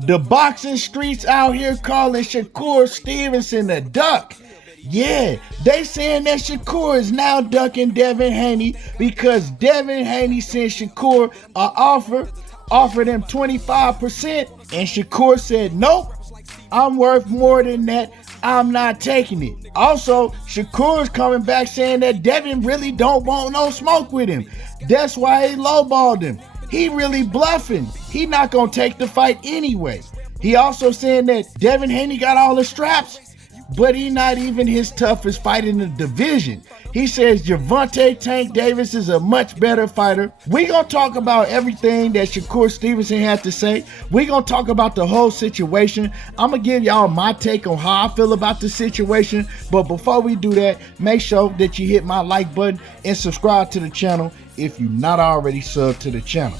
The boxing streets out here calling Shakur Stevenson a duck. Yeah, they saying that Shakur is now ducking Devin Haney because Devin Haney sent Shakur an offered him 25%, and Shakur said, nope, I'm worth more than that. I'm not taking it. Also, Shakur's coming back saying that Devin really don't want no smoke with him. That's why he lowballed him. He really bluffing. He not gonna take the fight anyway. He also saying that Devin Haney got all the straps, but he not even his toughest fight in the division. He says Gervonta Tank Davis is a much better fighter. We gonna talk about everything that Shakur Stevenson had to say. We gonna talk about the whole situation. I'm gonna give y'all my take on how I feel about the situation. But before we do that, make sure that you hit my like button and subscribe to the channel if you're not already subbed to the channel.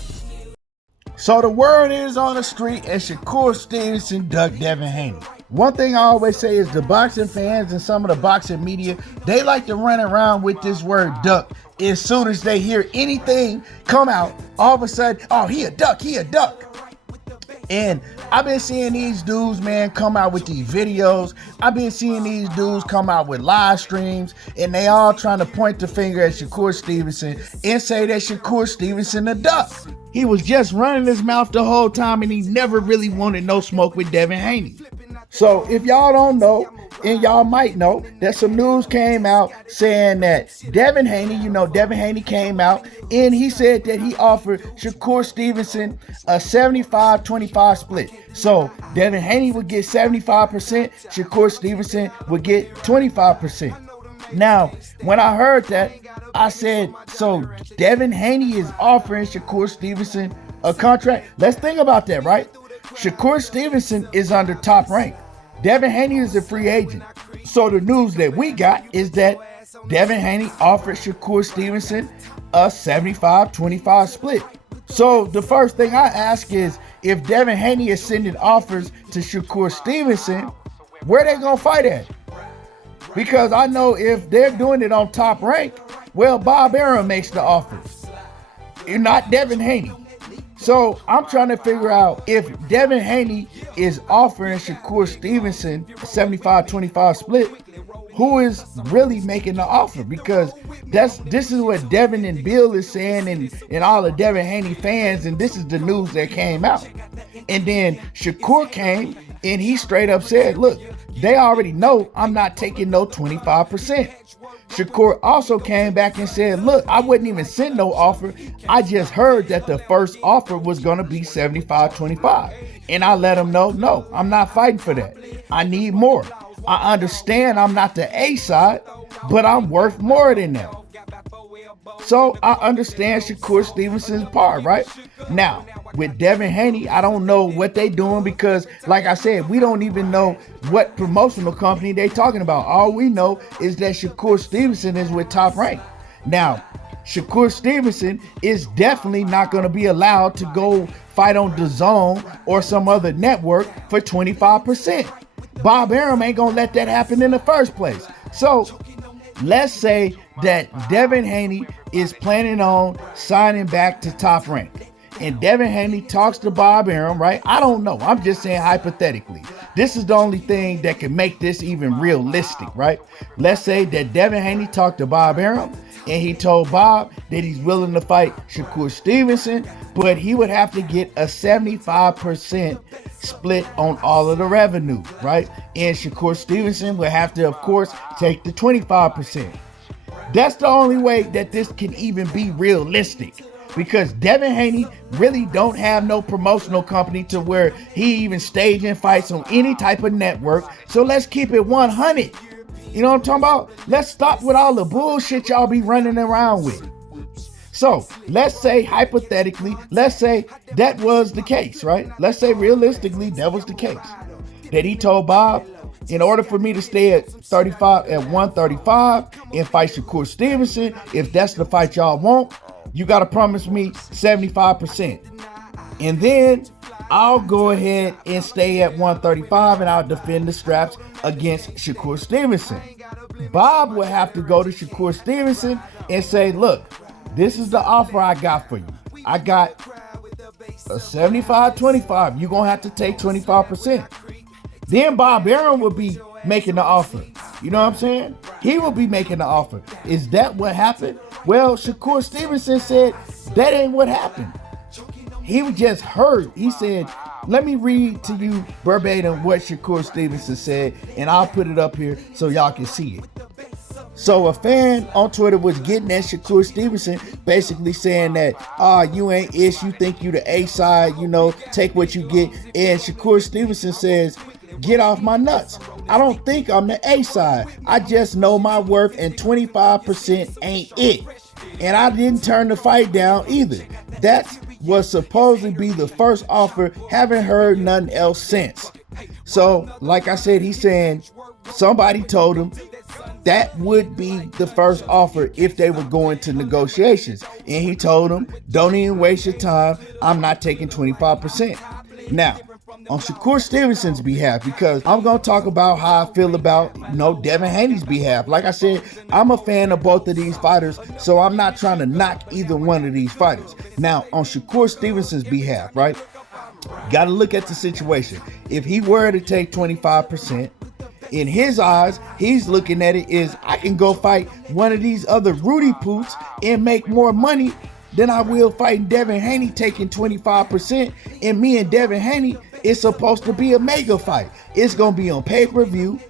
So the word is on the street and Shakur Stevenson ducked Devin Haney. One thing I always say is the boxing fans and some of the boxing media, they like to run around with this word duck. As soon as they hear anything come out, all of a sudden, oh, he a duck. And I've been seeing these dudes, man, come out with these videos. I've been seeing these dudes come out with live streams, and they all trying to point the finger at Shakur Stevenson and say that Shakur Stevenson a duck. He was just running his mouth the whole time, and he never really wanted no smoke with Devin Haney. So if y'all don't know, and y'all might know, that some news came out saying that Devin Haney came out and he said that he offered Shakur Stevenson a 75-25 split. So Devin Haney would get 75%, Shakur Stevenson would get 25%. Now, when I heard that, I said, so Devin Haney is offering Shakur Stevenson a contract? Let's think about that, right? Shakur Stevenson is under Top Rank. Devin Haney is a free agent. So the news that we got is that Devin Haney offered Shakur Stevenson a 75-25 split. So the first thing I ask is, if Devin Haney is sending offers to Shakur Stevenson, where they gonna fight at? Because I know if they're doing it on Top Rank, well, Bob Arum makes the offers, not Devin Haney. So I'm trying to figure out, if Devin Haney is offering Shakur Stevenson a 75-25 split, who is really making the offer? Because this is what Devin and Bill is saying, and all the Devin Haney fans, and this is the news that came out. And then Shakur came and he straight up said, look, they already know I'm not taking no 25%. Shakur also came back and said, look, I wouldn't even send no offer. I just heard that the first offer was going to be 75-25. And I let him know, no, I'm not fighting for that. I need more. I understand I'm not the A side, but I'm worth more than that. So I understand Shakur Stevenson's part, right? Now, with Devin Haney, I don't know what they doing because, like I said, we don't even know what promotional company they talking about. All we know is that Shakur Stevenson is with Top Rank. Now, Shakur Stevenson is definitely not going to be allowed to go fight on DAZN or some other network for 25%. Bob Arum ain't going to let that happen in the first place. So let's say that Devin Haney is planning on signing back to Top Rank, and Devin Haney talks to Bob Arum, right? I don't know. I'm just saying hypothetically. This is the only thing that can make this even realistic, right? Let's say that Devin Haney talked to Bob Arum, and he told Bob that he's willing to fight Shakur Stevenson, but he would have to get a 75% split on all of the revenue, right? And Shakur Stevenson would have to, of course, take the 25%. That's the only way that this can even be realistic, because Devin Haney really don't have no promotional company to where he even staging fights on any type of network. So let's keep it 100. You know what I'm talking about? Let's stop with all the bullshit y'all be running around with. So let's say hypothetically, let's say that was the case, right? Let's say realistically that was the case. That he told Bob, in order for me to stay at 135 and fight Shakur Stevenson, if that's the fight y'all want, you got to promise me 75%. And then I'll go ahead and stay at 135 and I'll defend the straps against Shakur Stevenson. Bob will have to go to Shakur Stevenson and say, look, this is the offer I got for you. I got a 75-25. You're going to have to take 25%. Then Bob Arum will be making the offer. You know what I'm saying? He will be making the offer. Is that what happened? Well, Shakur Stevenson said that ain't what happened. He just heard. He said, let me read to you verbatim what Shakur Stevenson said, and I'll put it up here so y'all can see it. So a fan on Twitter was getting at Shakur Stevenson, basically saying that, you ain't ish, you think you the A side, take what you get. And Shakur Stevenson says, get off my nuts. I don't think I'm the A side. I just know my worth, and 25% ain't it. And I didn't turn the fight down either. That was supposed to be the first offer. Haven't heard nothing else since. So, like I said, he's saying somebody told him that would be the first offer if they were going to negotiations. And he told him, don't even waste your time. I'm not taking 25%. Now, on Shakur Stevenson's behalf, because I'm going to talk about how I feel about, Devin Haney's behalf. Like I said, I'm a fan of both of these fighters, so I'm not trying to knock either one of these fighters. Now, on Shakur Stevenson's behalf, right, got to look at the situation. If he were to take 25%, in his eyes, he's looking at it as, I can go fight one of these other Rudy Poots and make more money than I will fighting Devin Haney taking 25%. And me and Devin Haney, it's supposed to be a mega fight. It's going to be on pay-per-view.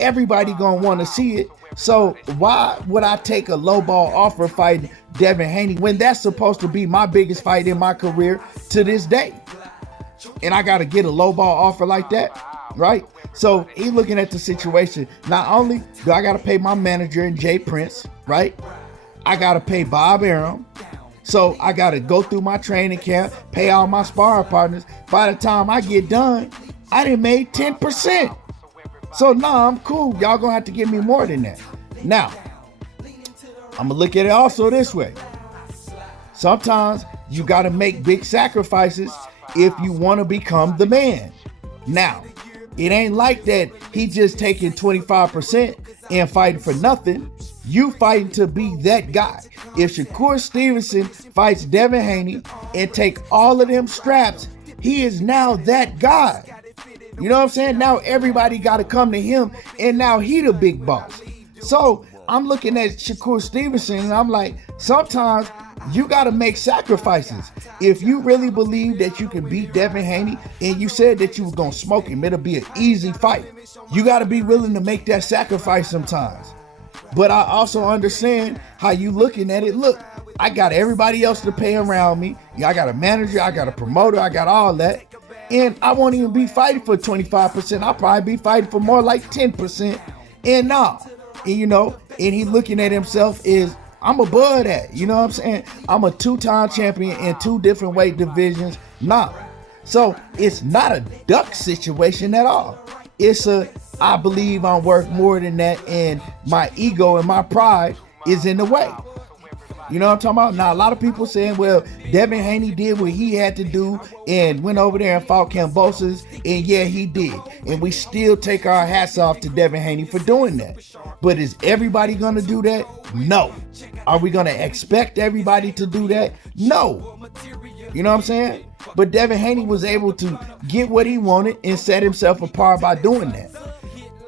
Everybody going to want to see it. So why would I take a lowball offer fighting Devin Haney when that's supposed to be my biggest fight in my career to this day? And I got to get a lowball offer like that, right? So he's looking at the situation. Not only do I got to pay my manager and Jay Prince, right? I got to pay Bob Arum. So I got to go through my training camp, pay all my sparring partners. By the time I get done, I done made 10%. So I'm cool. Y'all gonna have to give me more than that. Now, I'm gonna look at it also this way. Sometimes you got to make big sacrifices if you want to become the man. Now, it ain't like that he just taking 25% and fighting for nothing. You fighting to be that guy. If Shakur Stevenson fights Devin Haney and take all of them straps, he is now that guy. You know what I'm saying? Now everybody got to come to him, and now he the big boss. So I'm looking at Shakur Stevenson, and I'm like, sometimes you got to make sacrifices. If you really believe that you can beat Devin Haney, and you said that you was going to smoke him, it'll be an easy fight. You got to be willing to make that sacrifice sometimes. But I also understand how you looking at it. Look, I got everybody else to pay around me. I got a manager, I got a promoter, I got all that. And I won't even be fighting for 25%. I'll probably be fighting for more like 10%. And and he looking at himself as, I'm above that. You know what I'm saying? I'm a 2-time champion in 2 different weight divisions. So it's not a duck situation at all. It's I believe I'm worth more than that, and my ego and my pride is in the way. You know what I'm talking about? Now, a lot of people saying, well, Devin Haney did what he had to do and went over there and fought Kambosos, and yeah, he did. And we still take our hats off to Devin Haney for doing that. But is everybody going to do that? No. Are we going to expect everybody to do that? No. You know what I'm saying? But Devin Haney was able to get what he wanted and set himself apart by doing that.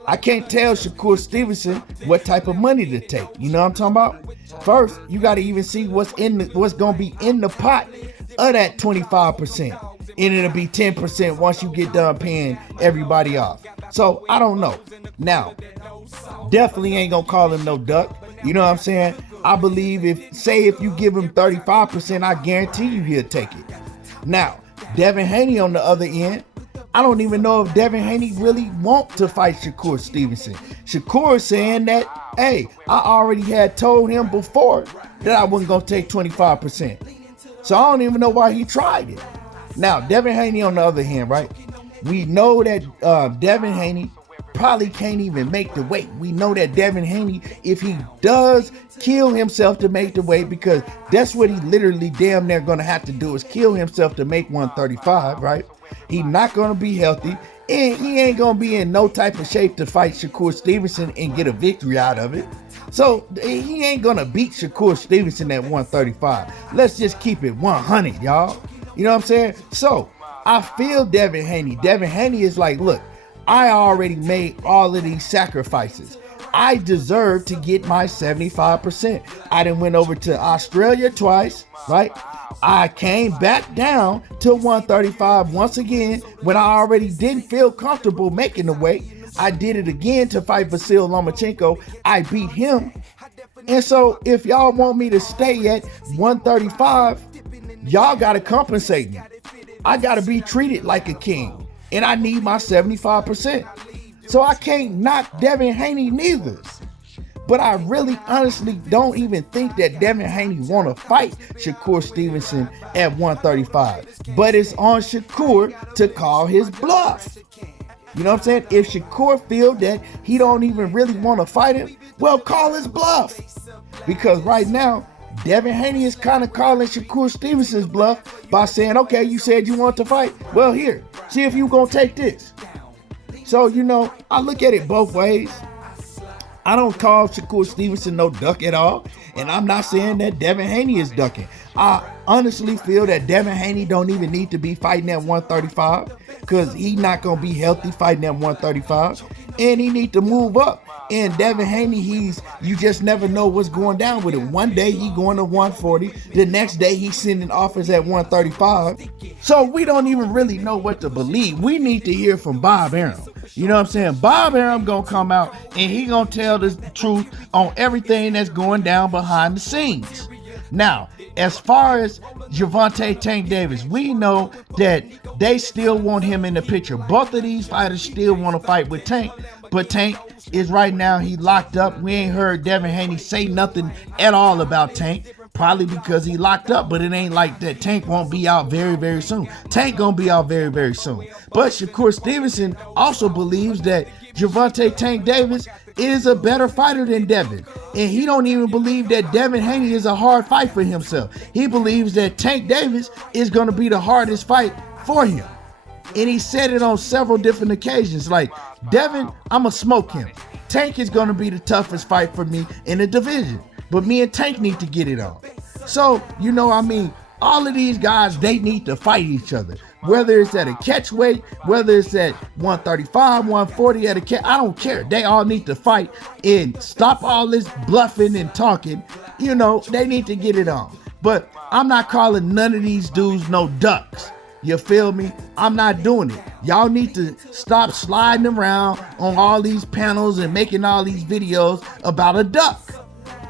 I can't tell Shakur Stevenson what type of money to take. You know what I'm talking about? First, you got to even see what's going to be in the pot of that 25%. And it'll be 10% once you get done paying everybody off. So, I don't know. Now, definitely ain't going to call him no duck. You know what I'm saying? I believe if you give him 35%, I guarantee you he'll take it. Now, Devin Haney on the other end, I don't even know if Devin Haney really want to fight Shakur Stevenson. Shakur is saying that, hey, I already had told him before that I wasn't going to take 25%. So I don't even know why he tried it. Now, Devin Haney on the other hand, right? We know that Devin Haney probably can't even make the weight. We know that Devin Haney, if he does kill himself to make the weight, because that's what he literally damn near going to have to do, is kill himself to make 135, right? He's not going to be healthy, and he ain't going to be in no type of shape to fight Shakur Stevenson and get a victory out of it. So he ain't going to beat Shakur Stevenson at 135. Let's just keep it 100, y'all. You know what I'm saying? So I feel Devin Haney. Devin Haney is like, look, I already made all of these sacrifices. I deserve to get my 75%. I done went over to Australia twice, right? I came back down to 135 once again when I already didn't feel comfortable making the weight. I did it again to fight Vasil Lomachenko. I beat him. And so if y'all want me to stay at 135, y'all got to compensate me. I got to be treated like a king. And I need my 75%. So I can't knock Devin Haney neither. But I really honestly don't even think that Devin Haney want to fight Shakur Stevenson at 135. But it's on Shakur to call his bluff. You know what I'm saying? If Shakur feel that he don't even really want to fight him, well, call his bluff. Because right now, Devin Haney is kind of calling Shakur Stevenson's bluff by saying, okay, you said you want to fight. Well, here, see if you gonna take this. So, you know, I look at it both ways. I don't call Shakur Stevenson no duck at all. And I'm not saying that Devin Haney is ducking. I honestly feel that Devin Haney don't even need to be fighting at 135 because he's not going to be healthy fighting at 135. And he need to move up. And Devin Haney, you just never know what's going down with him. One day he going to 140. The next day he's sending offers at 135. So we don't even really know what to believe. We need to hear from Bob Arum. You know what I'm saying? Bob Arum gonna come out and he gonna tell the truth on everything that's going down behind the scenes. Now, as far as Gervonta Tank Davis, we know that they still want him in the picture. Both of these fighters still want to fight with Tank, but Tank is right now, he locked up. We ain't heard Devin Haney say nothing at all about Tank. Probably because he locked up, but it ain't like that. Tank won't be out very, very soon. Tank gonna be out very, very soon. But Shakur Stevenson also believes that Gervonta Tank Davis is a better fighter than Devin. And he don't even believe that Devin Haney is a hard fight for himself. He believes that Tank Davis is gonna be the hardest fight for him. And he said it on several different occasions. Like, Devin, I'ma smoke him. Tank is gonna be the toughest fight for me in the division. But me and Tank need to get it on. So, you know, I mean, all of these guys, they need to fight each other. Whether it's at a catch weight, whether it's at 135, 140 at a catch, I don't care. They all need to fight and stop all this bluffing and talking. You know, they need to get it on. But I'm not calling none of these dudes no ducks. You feel me? I'm not doing it. Y'all need to stop sliding around on all these panels and making all these videos about a duck.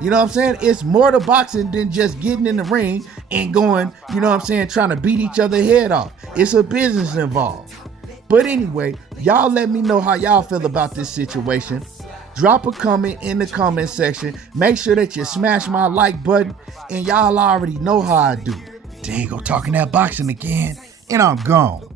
You know what I'm saying? It's more to boxing than just getting in the ring and going, you know what I'm saying, trying to beat each other head off. It's a business involved. But anyway, y'all let me know how y'all feel about this situation. Drop a comment in the comment section. Make sure that you smash my like button. And y'all already know how I do. There you go, talking that boxing again. And I'm gone.